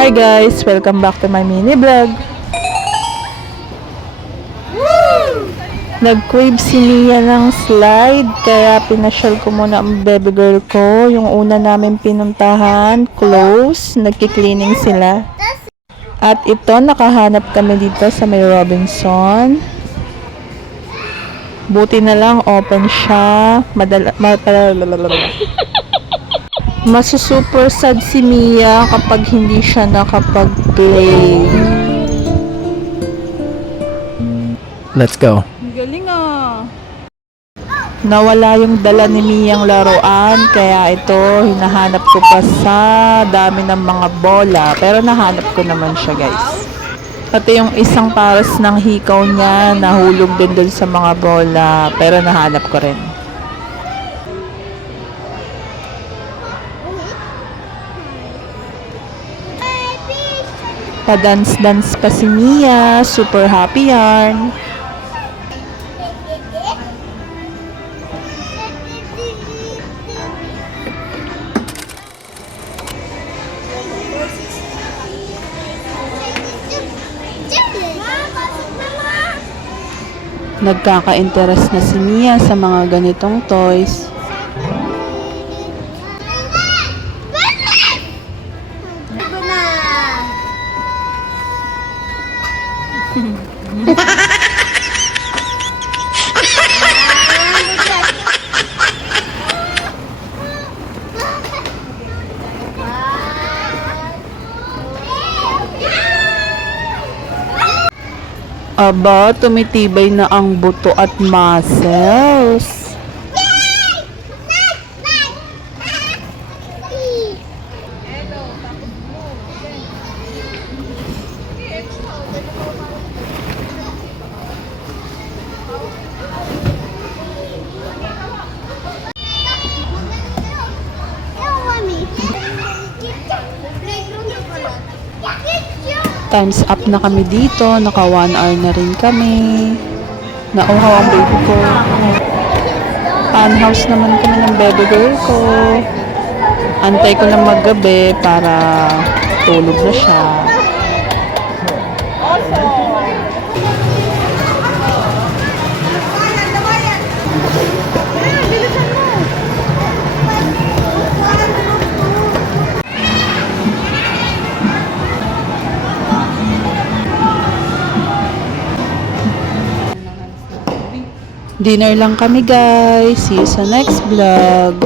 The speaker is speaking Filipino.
Hi guys! Welcome back to my mini vlog. Nag-crave si Mia ng slide, kaya pinasyal ko muna ang baby girl ko. Yung una namin pinuntahan, close, nagki-cleaning sila. At ito, nakahanap kami dito sa may Robinson. Buti na lang, open siya. Masusuper sad si Mia kapag hindi siya nakapag-play. Let's go. Galing ah. Nawala yung dala ni Miyang laruan, kaya ito, hinahanap ko pa sa dami ng mga bola. Pero nahanap ko naman siya, guys. Pati yung isang pares ng hikaw niya, nahulog din dun sa mga bola. Pero nahanap ko rin. Pa-dance-dance pa si Mia. Super happy yarn. Nagkaka-interest na si Mia sa mga ganitong toys. Aba, tumitibay na ang buto at muscles. Times up na kami dito. Naka 1 hour na rin kami. Nauhaw ang baby ko. Funhouse naman kami ng baby girl ko. Antay ko lang maggabi para tulog na siya. Dinner lang kami guys. See you sa next vlog.